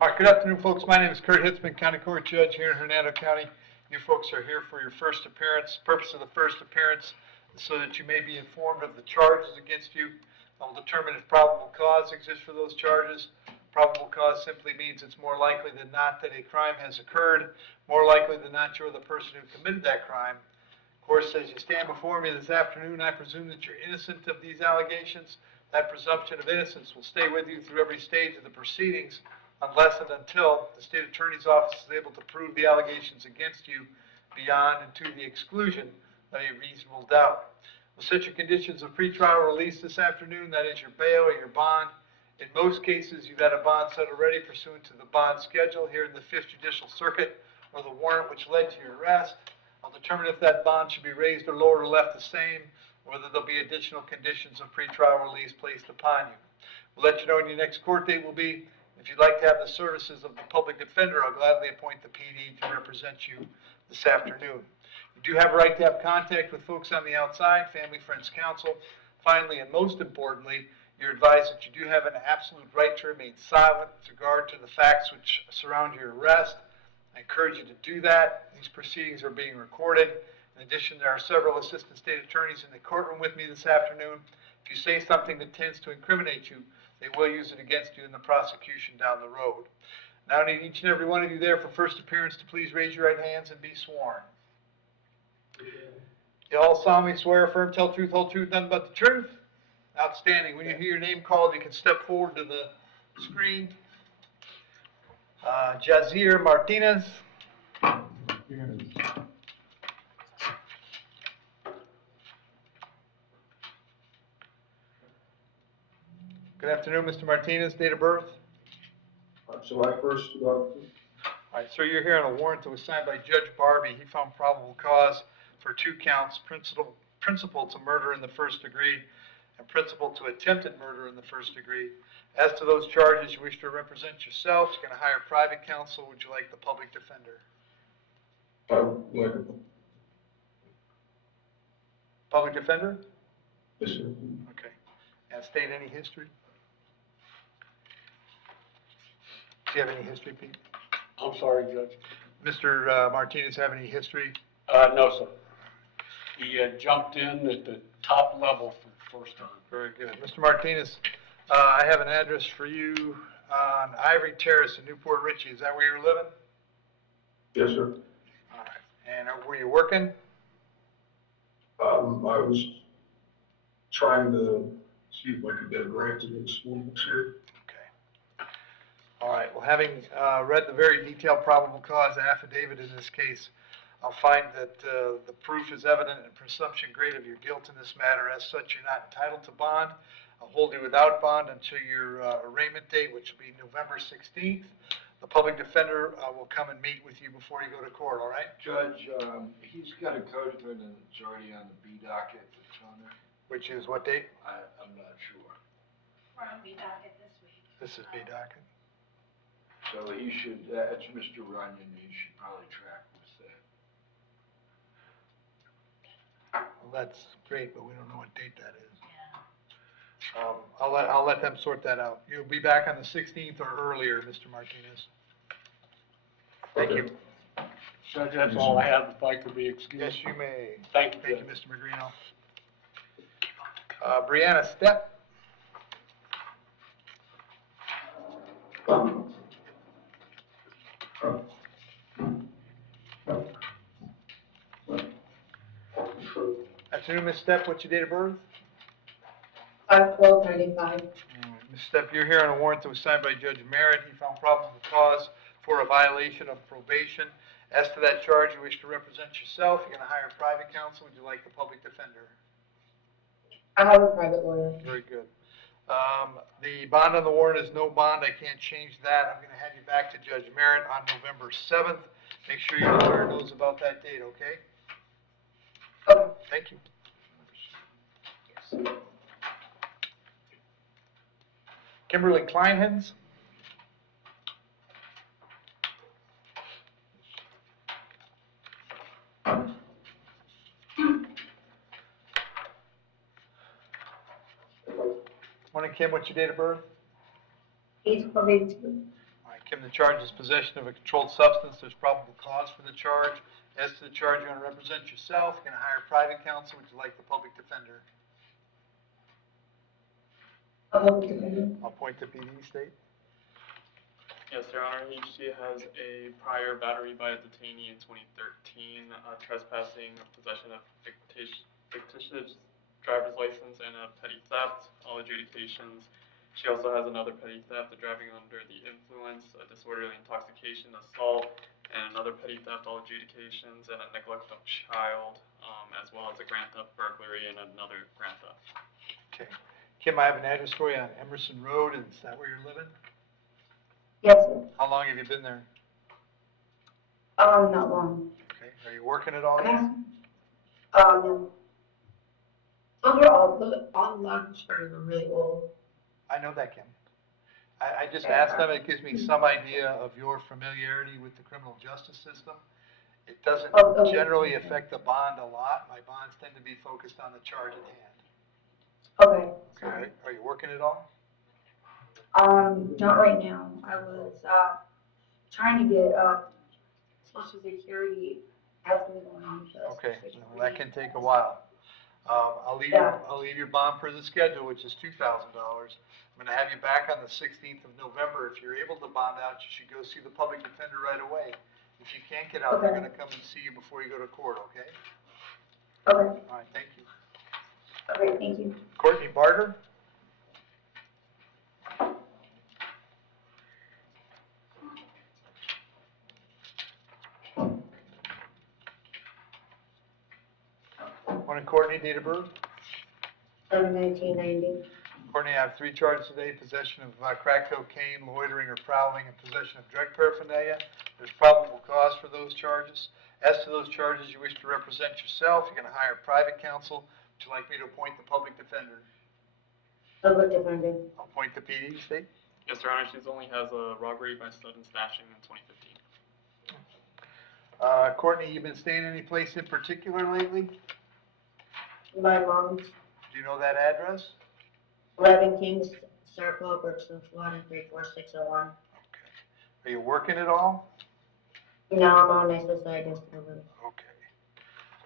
All right, good afternoon, folks. My name is Kurt Hitzemann, County Court Judge here in Hernando County. You folks are here for your first appearance. Purpose of the first appearance is so that you may be informed of the charges against you. I'll determine if probable cause exists for those charges. Probable cause simply means it's more likely than not that a crime has occurred. More likely than not, you're the person who committed that crime. Of course, as you stand before me this afternoon, I presume that you're innocent of these allegations. That presumption of innocence will stay with you through every stage of the proceedings, unless and until the state attorney's office is able to prove the allegations against you beyond and to the exclusion of a reasonable doubt. We'll set your conditions of pretrial release this afternoon, that is your bail or your bond. In most cases, you've had a bond set already pursuant to the bond schedule here in the 5th Judicial Circuit, or the warrant which led to your arrest. I'll determine if that bond should be raised or lowered or left the same, or whether there'll be additional conditions of pretrial release placed upon you. We'll let you know when your next court date will be. If you'd like to have the services of the public defender, I'll gladly appoint the PD to represent you this afternoon. You do have a right to have contact with folks on the outside, family, friends, counsel. Finally, and most importantly, you're advised that you do have an absolute right to remain silent with regard to the facts which surround your arrest. I encourage you to do that. These proceedings are being recorded. In addition, there are several assistant state attorneys in the courtroom with me this afternoon. If you say something that tends to incriminate you, they will use it against you in the prosecution down the road. Now I need each and every one of you there for first appearance to please raise your right hands and be sworn. You all solemnly swear, affirm, tell truth, whole truth, nothing but the truth? Outstanding. When you hear your name called, you can step forward to the screen. Jazir Martinez. Good afternoon, Mr. Martinez. Date of birth? July 1st, 2002. All right, sir, you're here on a warrant that was signed by Judge Barbie. He found probable cause for 2 counts, principal to murder in the first degree and principal to attempted murder in the first degree. As to those charges, you wish to represent yourself. You're going to hire private counsel. Would you like the public defender? Public defender? Yes, sir. Okay. And state any history? Do you have any history, Pete? I'm sorry, Judge. Mr. Martinez have any history? No, sir. He jumped in at the top level for the first time. Very good. Mr. Martinez, I have an address for you on Ivory Terrace in Newport Richey. Is that where you're living? Yes, sir. All right. And were you working? I was trying to see if I could get a grant to go to school next year. Okay. All right. Well, having read the very detailed probable cause affidavit in this case, I'll find that the proof is evident and presumption great of your guilt in this matter. As such, you're not entitled to bond. I'll hold you without bond until your arraignment date, which will be November 16th. The public defender will come and meet with you before you go to court, all right? Judge, he's got a co-defendant that's already on the B docket that's on there. Which is what date? I'm not sure. We're on B docket this week. This is B docket. So he should, that's Mr. Runyon, he should probably track with that. Well, that's great, but we don't know what date that is. Yeah. I'll let them sort that out. You'll be back on the 16th or earlier, Mr. Martinez. Thank you. Judge, that's all I have, if I could be excused. Yes, you may. Thank you, Thank you, Judge. Mr. Magrino. Brianna Stepp. Afternoon, Ms. Stepp. What's your date of birth? 5/12/95. Ms. Stepp, you're here on a warrant that was signed by Judge Merritt. He found probable cause for a violation of probation. As to that charge, you wish to represent yourself. You're going to hire private counsel. Would you like the public defender? I have a private lawyer. Very good. The bond on the warrant is no bond. I can't change that. I'm going to hand you back to Judge Merritt on November 7th. Make sure your lawyer knows about that date, okay? Okay. Thank you. Kimberly Kleinhens. Morning, Kim. What's your date of birth? 8/12/82. All right, Kim, the charge is possession of a controlled substance, there's probable cause for the charge. As to the charge, you're going to represent yourself, you're going to hire private counsel, would you like the public defender? Public defender. I'll point to PD, state. Yes, Your Honor, HC has a prior battery by a detainee in 2013, trespassing, possession of fictitious driver's license, and a petty theft, all adjudications. She also has another petty theft, a driving under the influence, a disorderly intoxication, assault, and another petty theft, all adjudications, and a neglect of child, as well as a grand theft burglary and another grand theft. Okay. Kim, I have an address for you on Emerson Road, and is that where you're living? Yes, sir. How long have you been there? Not long. Okay. Are you working at all yet? No. Those are all really old. I know that, Kim. I just asked them, it gives me some idea of your familiarity with the criminal justice system. It doesn't Okay. generally affect the bond a lot. My bonds tend to be focused on the charge at hand. Okay. Okay. Are you working at all? Not right now. I was, trying to get, Social Security has been going on with us. Okay, well, that can take a while. I'll leave your bond per the schedule, which is $2,000. I'm gonna have you back on the 16th of November. If you're able to bond out, you should go see the public defender right away. If you can't get out, they're Okay. gonna come and see you before you go to court, okay? Okay. All right, thank you. Okay, thank you. Courtney Barger? Morning, Courtney, date of birth? 1990. Courtney, I have 3 charges today: possession of crack cocaine, loitering or prowling, and possession of drug paraphernalia. There's probable cause for those charges. As to those charges, you wish to represent yourself, you're going to hire private counsel. Would you like me to appoint the public defender? Public defender. I'll appoint the PD, state. Yes, Your Honor, she only has a robbery by sudden snatching in 2015. Courtney, you been staying any place in particular lately? My mom's Do you know that address? 11 Kings Circle, Brookston, Florida, 34601. Are you working at all? No, I'm on SSI disability. Okay.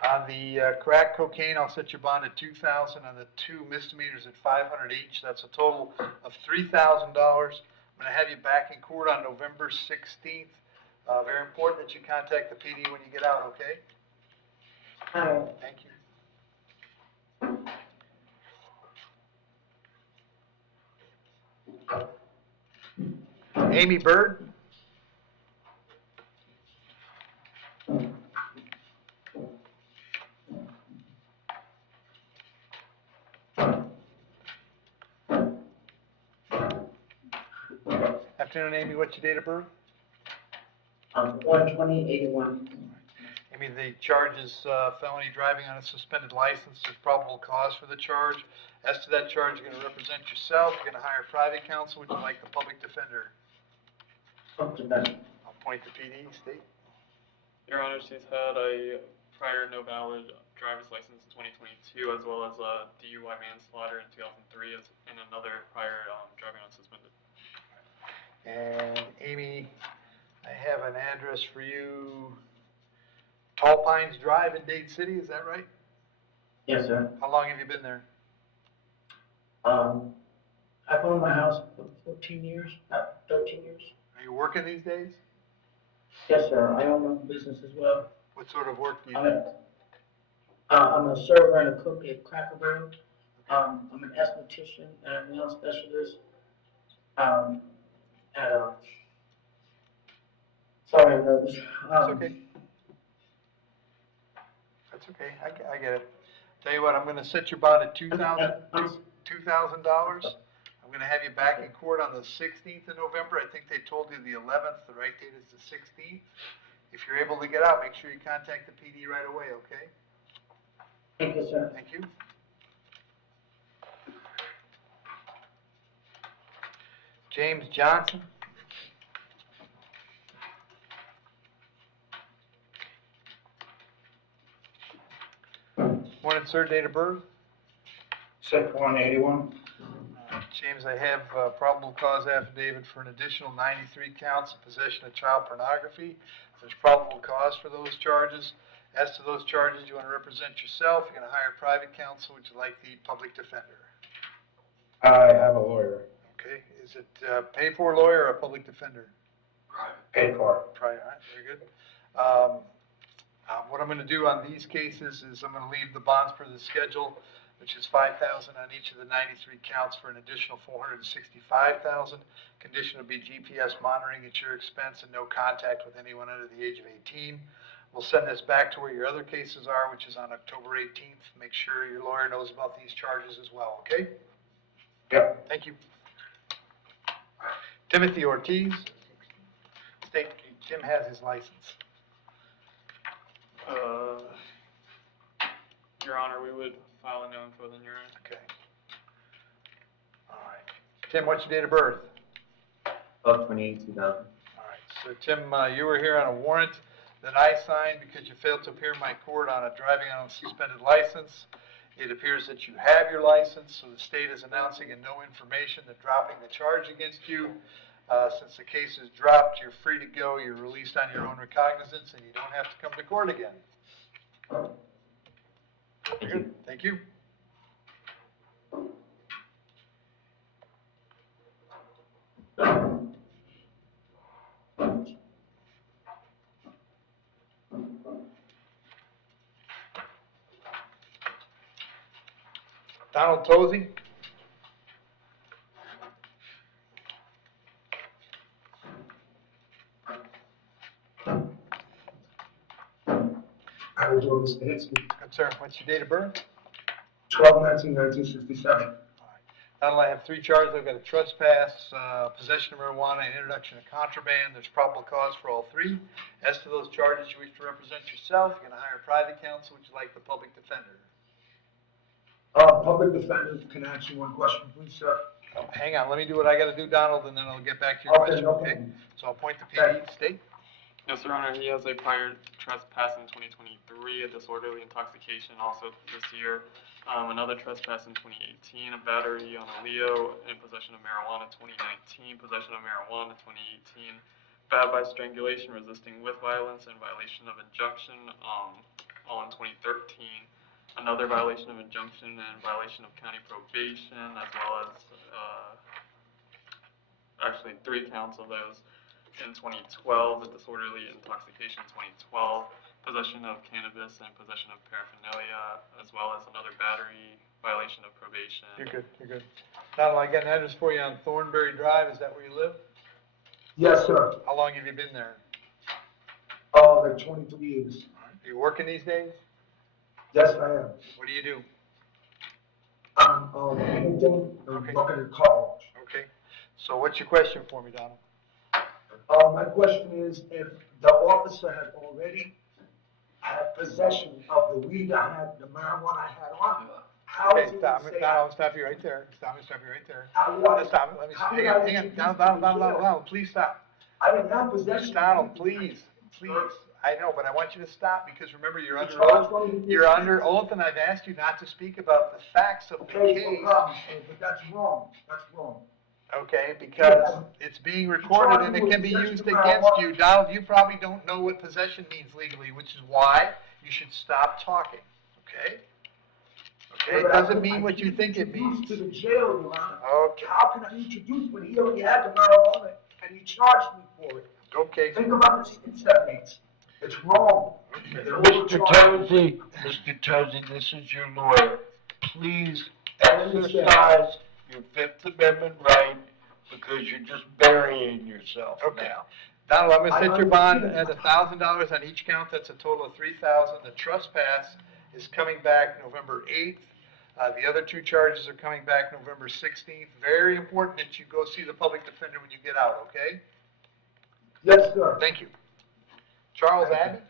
On the crack cocaine, I'll set your bond at $2,000. On the 2 misdemeanors at $500 each. That's a total of $3,000. I'm going to have you back in court on November 16th. Very important that you contact the PD when you get out, okay? All right. Thank you. Amy Bird? Afternoon, Amy. What's your date of birth? 12081. Amy, the charge is felony driving on a suspended license. There's probable cause for the charge. As to that charge, you're going to represent yourself. You're going to hire private counsel. Would you like the public defender? I'll point the PD, state. Your Honor, she's had a prior no valid driver's license in 2022, as well as a DUI manslaughter in 2003, and another prior driving unsuspended. And Amy, I have an address for you. Tall Pines Drive in Dade City, is that right? Yes, sir. How long have you been there? I've owned my house for 14 years, 13 years. Are you working these days? Yes, sir. I own my own business as well. What sort of work do you I'm do? I'm a server and a cook at Cracker Barrel. I'm an esthetician and a nail specialist. Sorry, I'm nervous. That's okay. That's okay. I get it. Tell you what, I'm going to set your bond at $2,000. I'm going to have you back in court on the 16th of November. I think they told you the 11th. The right date is the 16th. If you're able to get out, make sure you contact the PD right away, okay? Thank you, sir. Thank you. James Johnson. Morning, sir. Date of birth? 6/1/81. James, names. I have probable cause affidavit for an additional 93 counts of possession of child pornography. There's probable cause for those charges. As to those charges, you want to represent yourself, you're going to hire private counsel. Would you like the public defender? I have a lawyer. Okay, is it paid for lawyer or a public defender? Paid for. All right, very good. What I'm going to do on these cases is I'm going to leave the bonds per the schedule, which is $5,000 on each of the 93 counts for an additional $465,000. Condition will be GPS monitoring at your expense and no contact with anyone under the age of 18. We'll send this back to where your other cases are, which is on October 18th. Make sure your lawyer knows about these charges as well, okay? Yep. Thank you. Timothy Ortiz. State, Tim has his license. Your Honor, we would file a no info then, Your Honor. Okay. All right. Tim, what's your date of birth? 12/28/2000. All right. So, Tim, you were here on a warrant that I signed because you failed to appear in my court on a driving on a suspended license. It appears that you have your license, so the state is announcing in no information that dropping the charge against you. Since the case is dropped, you're free to go. You're released on your own recognizance, and you don't have to come to court again. Thank you. Donald Tozy. I was on Mr. Hitzemann. Good, sir. What's your date of birth? 12/19/1967. Donald, I have 3 charges. I've got a trespass, possession of marijuana, and introduction of contraband. There's probable cause for all 3. As to those charges, you wish to represent yourself. You're going to hire private counsel. Would you like the public defender? Public defenders can answer one question, please, sir. Oh, hang on. Let me do what I got to do, Donald, and then I'll get back to your question, no okay? problem. So I'll point the PD. State. Yes, Your Honor, he has a prior trespass in 2023, a disorderly intoxication also this year, another trespass in 2018, a battery on a Leo, in possession of marijuana 2019, possession of marijuana 2018, bad by strangulation, resisting with violence, and violation of injunction, all in 2013. Another violation of injunction and violation of county probation, as well as, actually 3 counts of those in 2012, a disorderly intoxication 2012, possession of cannabis and possession of paraphernalia, as well as another battery violation of probation. You're good. You're good. Donald, I got an address for you on Thornberry Drive. Is that where you live? Yes, sir. How long have you been there? Like 23 years. Are you working these days? Yes, I am. What do you do? Anything, Okay. looking at college. Okay. So what's your question for me, Donald? My question is, if the officer had already had possession of the weed I had, the marijuana I had on, how Okay, is he stop. gonna say? Donald, stop you right there. Stop you right there. What? Stop. Let me, How hang did on, I hang on. introduce Donald, please stop. I didn't have possession. Donald, please. I know, but I want you to stop because remember, you're The under charge oath. wasn't You're dismissed. under oath, and I've asked you not to speak about the facts of the Okay, case. no problem, sir, but that's wrong. That's wrong. Okay, because it's being recorded and it can be used against you. Donald, you probably don't know what possession means legally, which is why you should stop talking, okay? Okay, it doesn't mean what you think it means. Introduced to the jail, Your Honor. Okay, How can I introduce when he already had the marijuana and he charged me for it? okay. Think about the stipulates. It's wrong. They're Mr. overcharging. Mr. Tozy, this is your lawyer. Please I understand. exercise your Fifth Amendment right, because you're just burying yourself Okay. now. Donald, I'm gonna set your bond at understand. $1,000 on each count. That's a total of $3,000. The trespass is coming back November 8th. The other 2 charges are coming back November 16th. Very important that you go see the public defender when you get out, okay? Yes, sir. Thank you. Charles Abbott?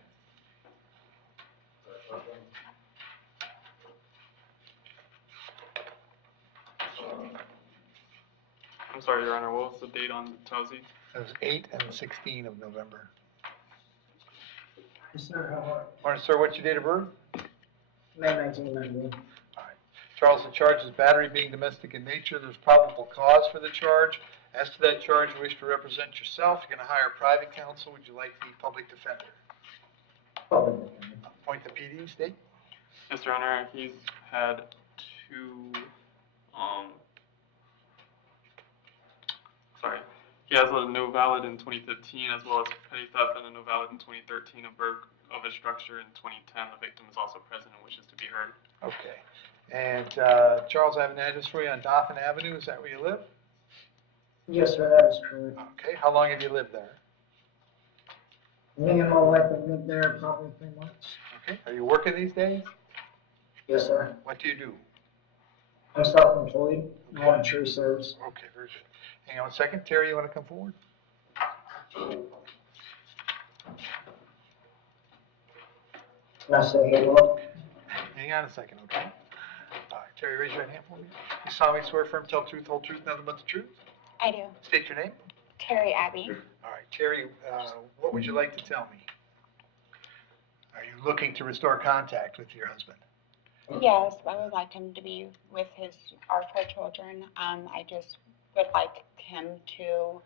I'm sorry, Your Honor, what was the date on Tozy? It was 8 and 16 of November. Yes, sir, how are Morning, sir. What's your date of birth? you? May 1991. Charles, the charge is battery being domestic in nature. There's probable cause for the charge. As to that charge, you wish to represent yourself. You're going to hire private counsel. Would you like the public defender? Appoint the PD, state. Yes, Your Honor, he's had two, he has a no valid in 2015 as well as petty theft and a no valid in 2013 of burg of a structure in 2010. The victim is also present and wishes to be heard. Okay. And Charles, I have an address for you on Dauphin Avenue. Is that where you live? Yes, sir, that is correct. Okay. How long have you lived there? Me and my wife have lived there probably 3 months. Okay. Are you working these days? Yes, sir. What do you do? I'm self-employed, I'm on tree service. Okay, very good. Hang on a second. Terry, you want to come forward? Can I say hello? Hang on a second, okay? All right, Terry, raise your right hand for me. You solemnly swear firm, tell the truth, whole truth, nothing but the truth? I do. State your name. Terry Abbey. All right, Terry, what would you like to tell me? Are you looking to restore contact with your husband? Yes, I would like him to be with our 4 children. I just would like him to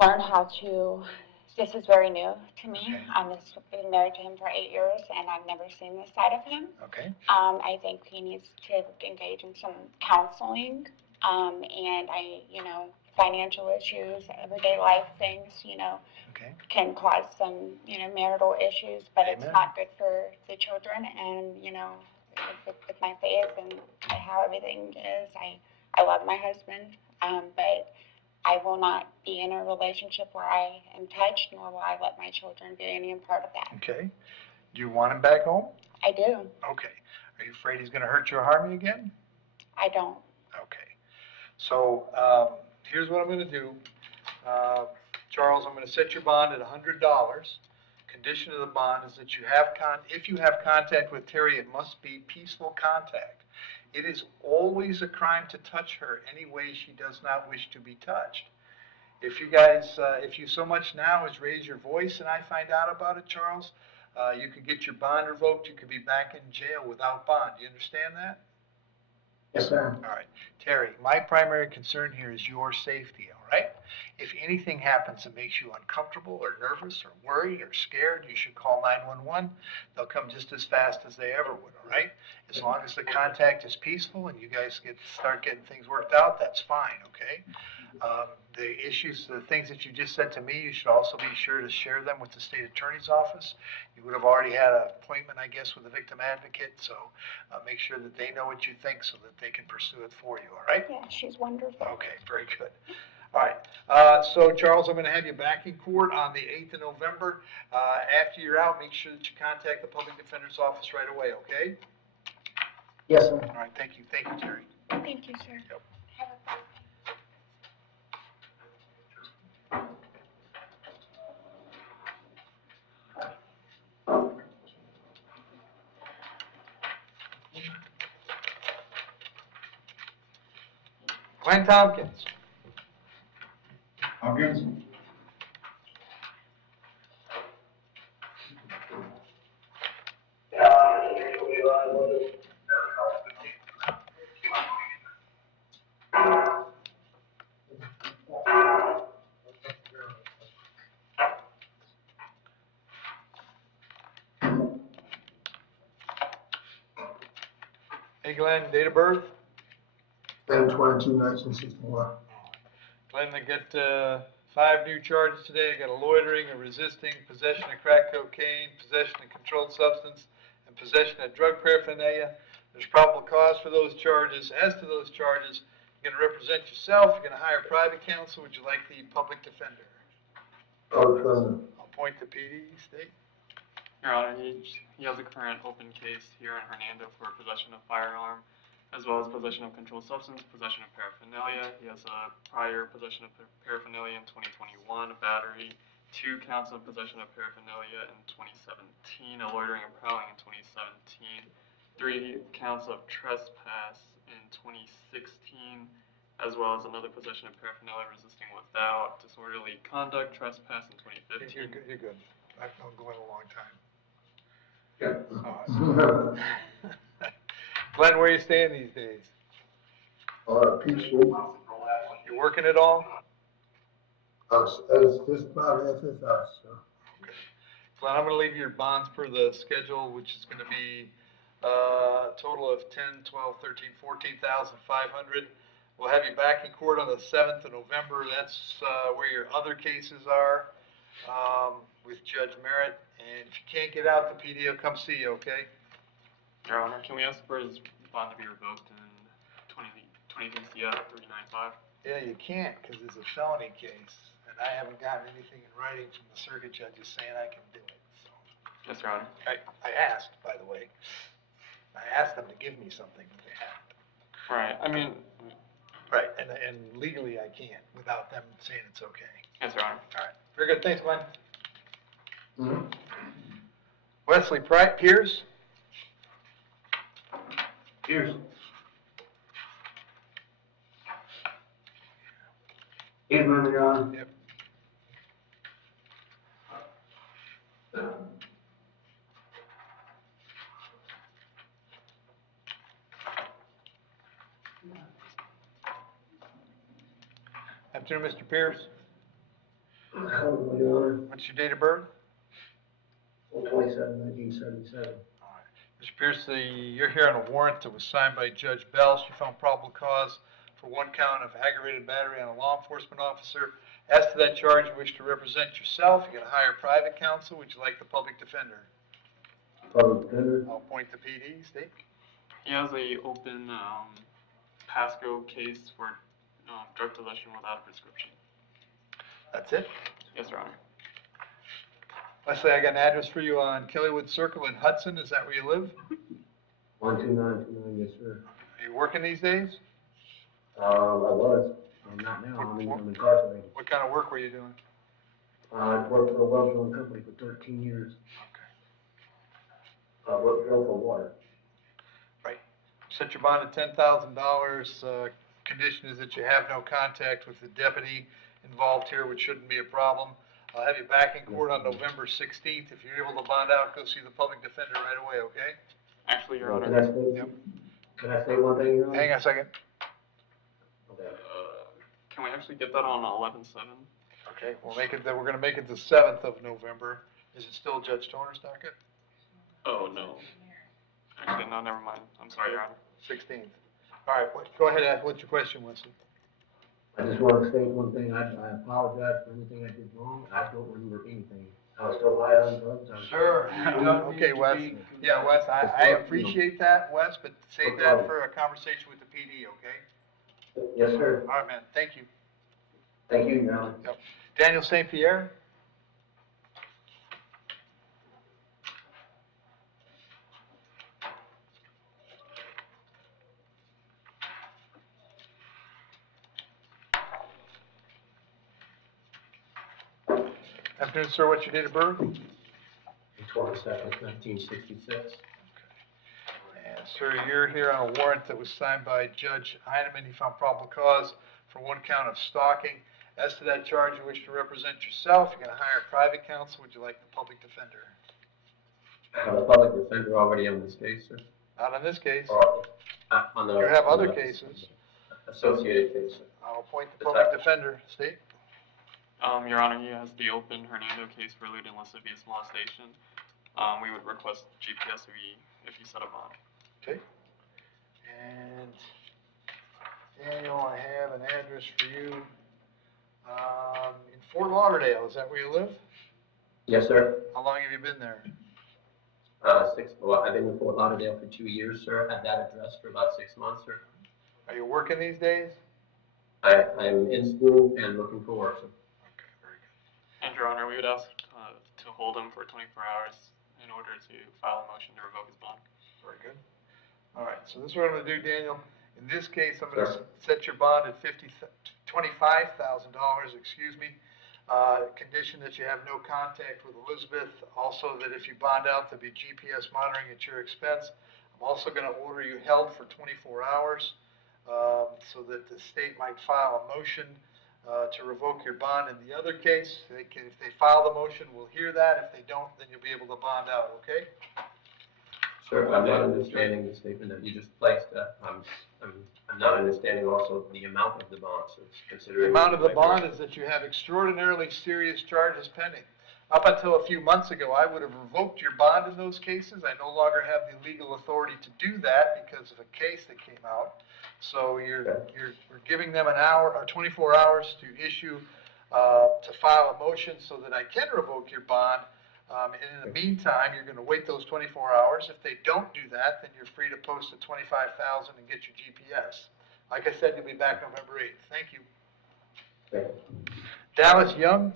learn how to, this is very new to me. Okay. I've been married to him for 8 years and I've never seen this side of him. Okay. I think he needs to engage in some counseling, and financial issues, everyday life things, Okay. can cause some, marital issues, but it's Amen. not good for the children and, with my faith and how everything is, I love my husband, but I will not be in a relationship where I am touched, nor will I let my children be any part of that. Okay. Do you want him back home? I do. Okay. Are you afraid he's going to hurt you or harm you again? I don't. Okay. So here's what I'm going to do. Charles, I'm going to set your bond at $100. Condition of the bond is that if you have contact with Terry, it must be peaceful contact. It is always a crime to touch her any way she does not wish to be touched. If you guys, if you so much now as raise your voice and I find out about it, Charles, you could get your bond revoked. You could be back in jail without bond. Do you understand that? Yes, sir. All right. Terry, my primary concern here is your safety, all right? If anything happens that makes you uncomfortable or nervous or worried or scared, you should call 911. They'll come just as fast as they ever would, all right? As long as the contact is peaceful and you guys start getting things worked out, that's fine, okay? The things that you just said to me, you should also be sure to share them with the state attorney's office. You would have already had an appointment, I guess, with the victim advocate, so make sure that they know what you think so that they can pursue it for you, all right? Yeah, she's wonderful. Okay, very good. All right, so Charles, I'm going to have you back in court on the 8th of November. After you're out, make sure that you contact the public defender's office right away, okay? Yes, sir. All right, thank you, Terry. Thank you, sir. Yep. Have a good Glenn Tompkins. Hey Glenn, date of birth? 10/22/1961. Glenn, I got 5 new charges today. I got a loitering, a resisting, possession of crack cocaine, possession of controlled substance, and possession of drug paraphernalia. There's probable cause for those charges. As to those charges, you're going to represent yourself. You're going to hire private counsel. Would you like the public defender? I'll appoint the PD, state. Your Honor, he has a current open case here in Hernando for possession of firearm, as well as possession of controlled substance, possession of paraphernalia. He has a prior possession of paraphernalia in 2021, a battery, 2 counts of possession of paraphernalia in 2017, a loitering and prowling in 2017, 3 counts of trespass in 2016, as well as another possession of paraphernalia resisting without disorderly conduct, trespass in 2015. You're good. I've known Glenn a long time. Glenn, where are you staying these days? Peach Street, You working at all? as this about half his house, so. Glenn, I'm gonna leave your bonds per the schedule, which is gonna be, a total of 10, 12, 13, 14,500. We'll have you back in court on the 7th of November. That's, where your other cases are, with Judge Merritt. And if you can't get out, the PD will come see you, okay? Your Honor, can we ask for his bond to be revoked in 20 VCF 395? Yeah, you can't, because it's a felony case, and I haven't gotten anything in writing from the circuit judges saying I can do it, so. Yes, Your Honor. I asked, by the way. I asked them to give me something, but they haven't. Right, I mean, Right, and legally I can't, without them saying it's okay. yes, Your Honor. All right, very good, thanks, Glenn. Mhm. Wesley Pierce? Here's. Hitzemann, Your Honor. Yep. Afternoon, Mr. Pierce. Hello, Your Honor, What's your date of birth? 27/1977. Mr. Pierce, you're here on a warrant that was signed by Judge Bells. You found probable cause for one count of aggravated battery on a law enforcement officer. As to that charge, you wish to represent yourself. You're gonna hire private counsel. Would you like the public defender? Public defender. I'll appoint the PD, state. He has a open, Pasco case for, drug possession without a prescription. That's it. Yes, Your Honor. Leslie, I got an address for you on Kellywood Circle in Hudson. Is that where you live? 12929, yes, sir. Are you working these days? I was, I'm not now, I'm incarcerated. What kind of work were you doing? I worked for a well drilling company for 13 years. I worked drill for water. Right. Set your bond at $10,000. Condition is that you have no contact with the deputy involved here, which shouldn't be a problem. I'll have you back in court on November 16th. If you're able to bond out, go see the public defender right away, okay? Actually, Your Can Honor, I say, Yep. can I say one thing, Your Honor? Hang on a second. Okay. can we actually get that on 11/7? Okay, we're gonna make it the 7th of November. Is it still Judge Toner's docket? Oh, no. Actually, no, never mind. I'm sorry, Your Honor. 16th. All right, go ahead, Ed. What's your question, Wesley? I just want to state one thing, I apologize for anything I did wrong, I don't remember anything. I was so high on drugs. Sir, you don't Okay, need to Wes. be. Yeah, Wes, I appreciate that, Wes, but save that for a conversation with the PD, okay? Yes, sir. All right, man, thank you. Thank you, Your Honor. Daniel St. Pierre? Afternoon, sir, what's your date of birth? 22nd, 1966. And sir, you're here on a warrant that was signed by Judge Heineman. He found probable cause for one count of stalking. As to that charge, you wish to represent yourself. You're gonna hire private counsel. Would you like the public defender? I have a public defender already on this case, sir. Not in this case. Or, on the. You have on other the cases. Associated case, sir. I'll appoint the public defender. State. Your Honor, he has the open Hernando case for lewd and lascivious molestation. We would request GPS if you set a bond. Okay. And Daniel, I have an address for you, in Fort Lauderdale. Is that where you live? Yes, sir. How long have you been there? Well, I've been in Fort Lauderdale for 2 years, sir. At that address for about 6 months, sir. Are you working these days? I'm in school and looking for work, sir. Okay, very good. And Your Honor, we would ask to hold him for 24 hours in order to file a motion to revoke his bond. Very good. All right, so this is what I'm gonna do, Daniel. In this case, I'm gonna Sure. set your bond at $25,000, excuse me. Condition that you have no contact with Elizabeth. Also that if you bond out, there'll be GPS monitoring at your expense. I'm also gonna order you held for 24 hours, so that the state might file a motion, to revoke your bond. In the other case, if they file the motion, we'll hear that. If they don't, then you'll be able to bond out, okay? Sir, I'm not understanding the statement that you just placed. I'm not understanding also the amount of the bond, so it's considering. The amount of the bond is that you have extraordinarily serious charges pending. Up until a few months ago, I would have revoked your bond in those cases. I no longer have the legal authority to do that because of a case that came out. So we're giving them an hour or 24 hours to issue, to file a motion so that I can revoke your bond. And in the meantime, you're going to wait those 24 hours. If they don't do that, then you're free to post the 25,000 and get your GPS. Like I said, you'll be back November 8th. Thank you. Okay. Dallas Young?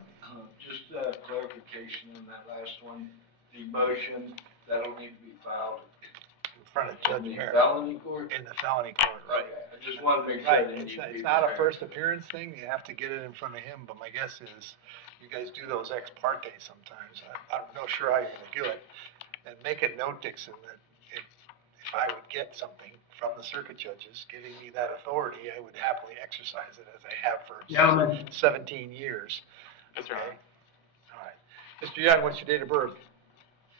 Just clarification on that last one, the motion, that'll need to be filed In front of Judge in the Merritt. felony court? In the felony court, right. Okay, I just wanted to make sure Right, that you it's not a first appearance thing, you have to get it in front of him, but my guess is you guys do those ex parte sometimes. I'm not sure how you're gonna do it. And make a note, Dixon, that if I would get something from the circuit judges giving me that authority, I would happily exercise it as I have for Gentlemen. 17 years. Yes, Your Honor. All right. Mr. Young, what's your date of birth?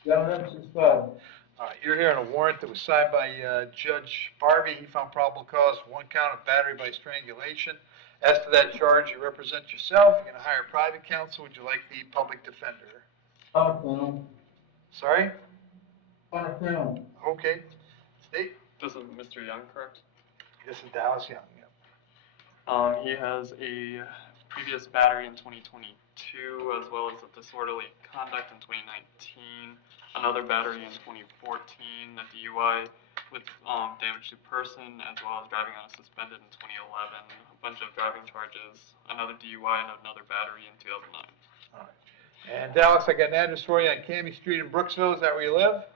Gentlemen, this is All right, you're here on a warrant that was signed by Judge Barbie. He found probable cause for one count of battery by strangulation. As to that charge, you represent yourself. You're going to hire private counsel. Would you like the public defender? Sorry? Okay. State? This is Mr. Young, correct? This is Dallas Young. Yeah. He has a previous battery in 2022, as well as a disorderly conduct in 2019, another battery in 2014, a DUI with damage to person, as well as driving on a suspended in 2011, a bunch of driving charges, another DUI, and another battery in 2009. All right. And Dallas, I got an address for you on Cami Street in Brooksville. Is that where you live?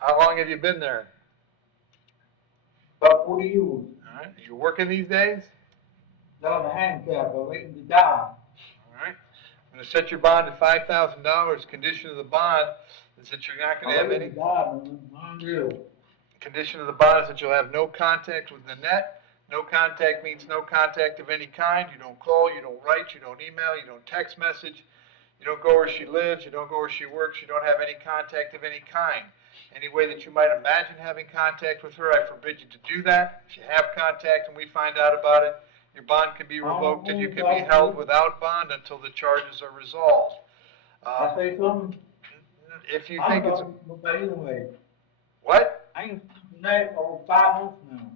How long have you been there? About 40 years. All right. Are you working these days? Now I'm handicapped, I'm waiting to die. All right. I'm going to set your bond at $5,000. Condition of the bond is that you're not going to have any. Condition of the bond is that you'll have no contact with Nanette. No contact means no contact of any kind. You don't call, you don't write, you don't email, you don't text message. You don't go where she lives, you don't go where she works, you don't have any contact of any kind. Any way that you might imagine having contact with her, I forbid you to do that. If you have contact and we find out about it, your bond can be revoked and you can be held without bond until the charges are resolved. I say something? If you think it's, But anyway, what? I ain't married for 5 months now.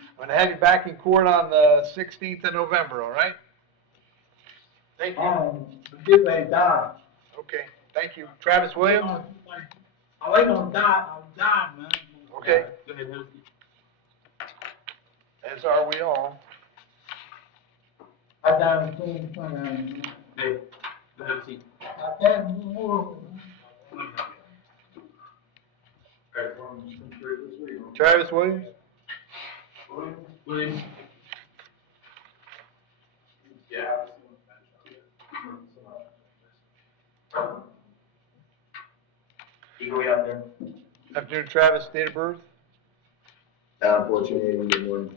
I'm going to have you back in court on the 16th of November, all right? Thank you. This ain't die. Okay, thank you. Travis Williams? I ain't gonna die, I'll die, man. Okay. As are we all. I died in 2020. Hey, go ahead, see. I can't move. Travis Williams? Williams? Yeah. You go way out there. Afternoon, Travis, date of birth? 1480, good morning.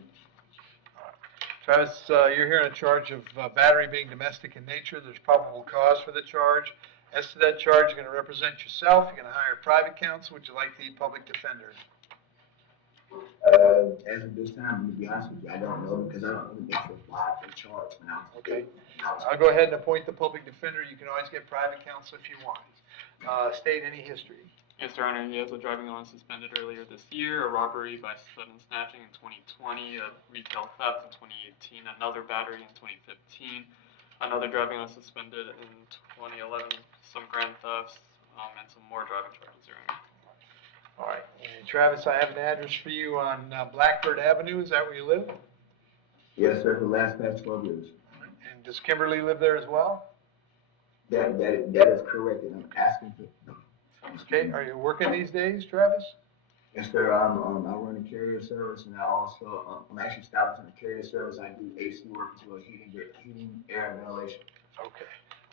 Travis, you're here on a charge of battery being domestic in nature. There's probable cause for the charge. As to that charge, you're going to represent yourself. You're going to hire private counsel. Would you like the public defender? As of this time, to be honest with you, I don't know because I don't really make sure why they charge now. Okay. I'll go ahead and appoint the public defender. You can always get private counsel if you want. State any history. Yes, Your Honor, he has a driving on suspended earlier this year, a robbery by sudden snatching in 2020, a retail theft in 2018, another battery in 2015, another driving on suspended in 2011, some grand thefts, and some more driving charges, Your Honor. All right. And Travis, I have an address for you on Blackbird Avenue. Is that where you live? Yes, sir, for the last past 12 years. And does Kimberly live there as well? That is correct, and I'm asking for. Okay. Are you working these days, Travis? Yes, sir, I run a carrier service, and I also, I'm actually establishing a carrier service. I do AC work as well as heating, air, and ventilation. Okay.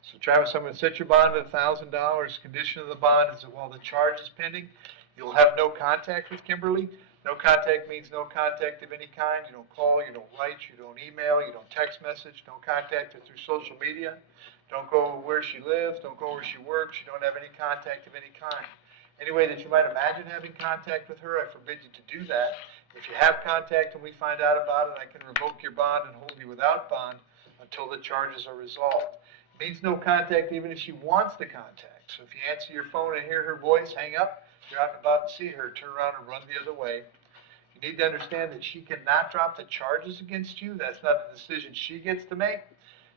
So Travis, I'm going to set your bond at $1,000. Condition of the bond is that while the charge is pending, you'll have no contact with Kimberly. No contact means no contact of any kind. You don't call, you don't write, you don't email, you don't text message, don't contact her through social media. Don't go where she lives, don't go where she works, you don't have any contact of any kind. Any way that you might imagine having contact with her, I forbid you to do that. If you have contact and we find out about it, I can revoke your bond and hold you without bond until the charges are resolved. It means no contact even if she wants to contact. So if you answer your phone and hear her voice, hang up. If you're out and about to see her, turn around and run the other way. You need to understand that she cannot drop the charges against you. That's not the decision she gets to make.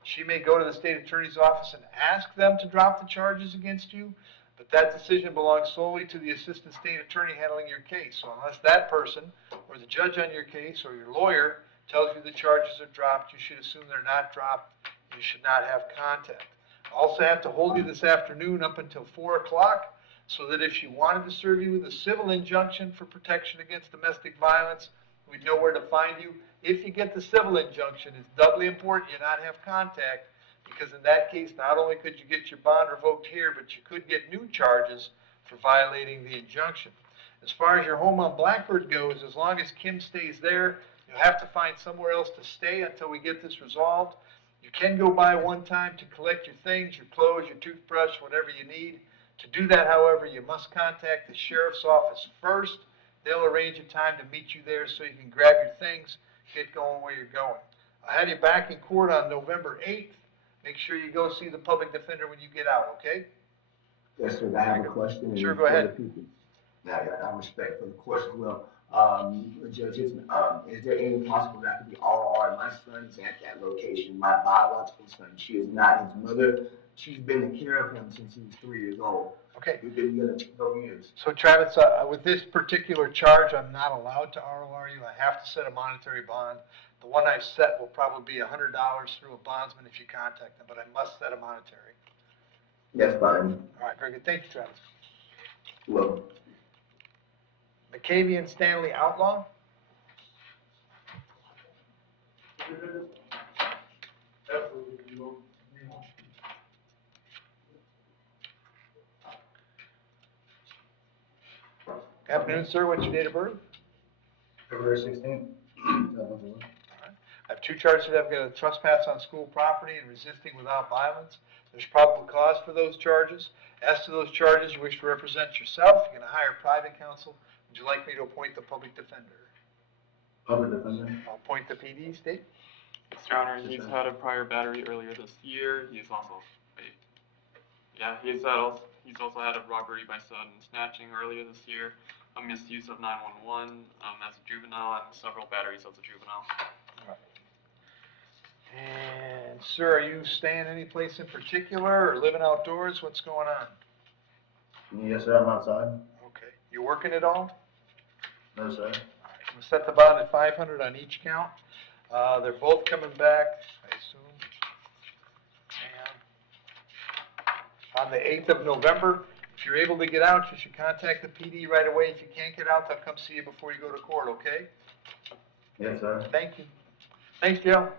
She may go to the state attorney's office and ask them to drop the charges against you, but that decision belongs solely to the assistant state attorney handling your case. So unless that person or the judge on your case or your lawyer tells you the charges are dropped, you should assume they're not dropped. You should not have contact. I also have to hold you this afternoon up until 4 o'clock so that if she wanted to serve you with a civil injunction for protection against domestic violence, we'd know where to find you. If you get the civil injunction, it's doubly important you not have contact, because in that case, not only could you get your bond revoked here, but you could get new charges for violating the injunction. As far as your home on Blackbird goes, as long as Kim stays there, you'll have to find somewhere else to stay until we get this resolved. You can go by one time to collect your things, your clothes, your toothbrush, whatever you need. To do that, however, you must contact the sheriff's office first. They'll arrange a time to meet you there so you can grab your things, get going where you're going. I'll have you back in court on November 8th. Make sure you go see the public defender when you get out, okay? Yes, sir, I have a question. Sure, go ahead. I got respect for the course as well. Judge Hitzemann, is there any possible that could be RR? My son is at that location, my biological son. She is not his mother. She's been taking care of him since he was 3 years old. Okay. We've been together 12 years. So Travis, with this particular charge, I'm not allowed to ROR you. I have to set a monetary bond. The one I've set will probably be $100 through a bondsman if you contact them, but I must set a monetary. That's fine. All right, very good. Thank you, Travis. Well, McCavian Stanley Outlaw. Afternoon, sir. What's your date of birth? February 16th. I have two charges that I've got a trespass on school property and resisting without violence. There's probable cause for those charges. As to those charges, you wish to represent yourself. You're going to hire private counsel. Would you like me to appoint the public defender? Public defender. I'll appoint the PD, state. Yes, Your Honor, he's had a prior battery earlier this year. He's also also had a robbery by sudden snatching earlier this year, a misuse of 911 as a juvenile, and several batteries as a juvenile. All right. And sir, are you staying any place in particular or living outdoors? What's going on? Yes, sir, I'm outside. Okay. You working at all? No, sir. All right. I'm going to set the bond at $500 on each count. They're both coming back, I assume. And on the 8th of November, if you're able to get out, you should contact the PD right away. If you can't get out, they'll come see you before you go to court, okay? Yes, sir. Thank you. Thanks, Joe.